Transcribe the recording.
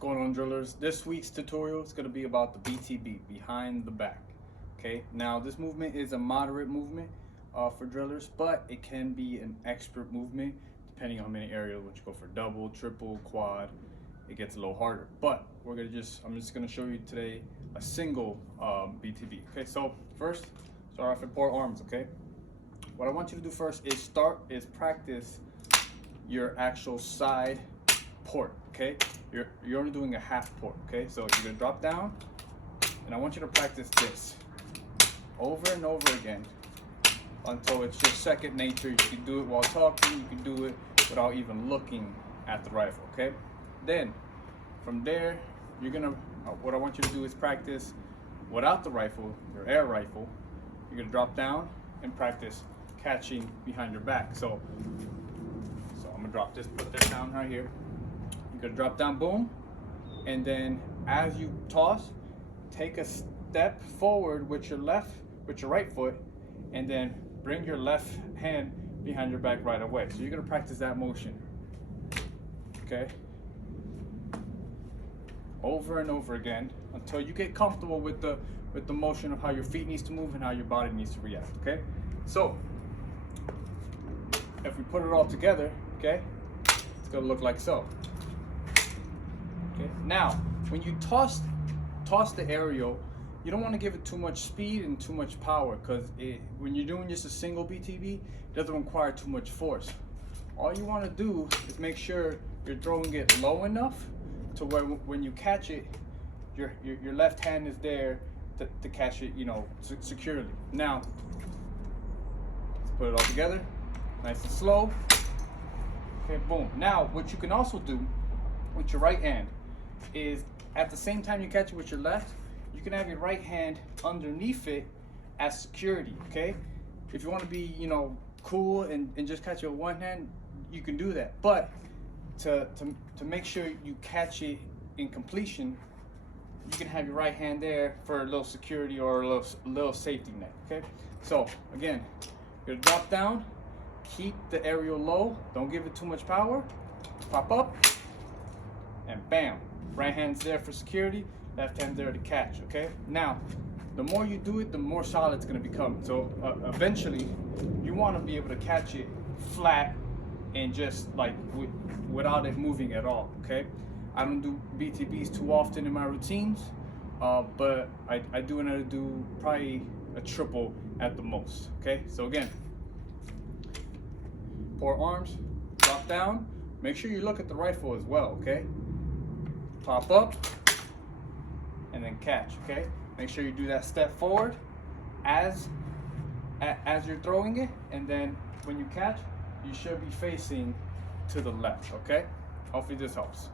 going on, drillers? This week's tutorial is going to be about the BTB, behind the back. Okay, now this movement is a moderate movement for drillers, but it can be an expert movement depending on how many areas. Once you go for double, triple, quad, it gets a little harder. But I'm just gonna show you today a single BTB. Okay, so first, start off with poor arms. Okay, what I want you to do first is practice your actual side port. Okay, you're only doing a half port. Okay, so you're gonna drop down, and I want you to practice this over and over again until it's your second nature. You can do it while talking, you can do it without even looking at the rifle. Okay, then from there you're gonna what I want you to do is practice without the rifle, your air rifle. You're gonna drop down and practice catching behind your back. So I'm gonna drop this, put this down right here. You're gonna drop down, boom, and then as you toss, take a step forward with your right foot, and then bring your left hand behind your back right away. So you're gonna practice that motion, okay, over and over again until you get comfortable with the motion of how your feet needs to move and how your body needs to react. Okay, so if we put it all together, okay, it's gonna look like so. Okay, now when you toss the aerial, you don't want to give it too much speed and too much power, because when you're doing just a single BTB, it doesn't require too much force. All you want to do is make sure you're throwing it low enough to where when you catch it, your left hand is there to catch it, you know, securely. Now, let's put it all together, nice and slow. Okay, boom. Now, what you can also do with your right hand is at the same time you catch it with your left, you can have your right hand underneath it as security. Okay, if you want to be, you know, cool and just catch it with one hand, you can do that. But to make sure you catch it in completion, you can have your right hand there for a little security or a little safety net. Okay, so again, you're gonna drop down, keep the aerial low, don't give it too much power, pop up, and bam, right hand's there for security, left hand there to catch. Okay, now the more you do it, the more solid it's going to become. So eventually you want to be able to catch it flat and just like without it moving at all. Okay, I don't do BTBs too often in my routines, but I do probably a triple at the most. Okay, so again, poor arms, drop down, make sure you look at the rifle as well. Okay, pop up and then catch. Okay, make sure you do that step forward as you're throwing it, and then when you catch, you should be facing to the left. Okay, hopefully this helps.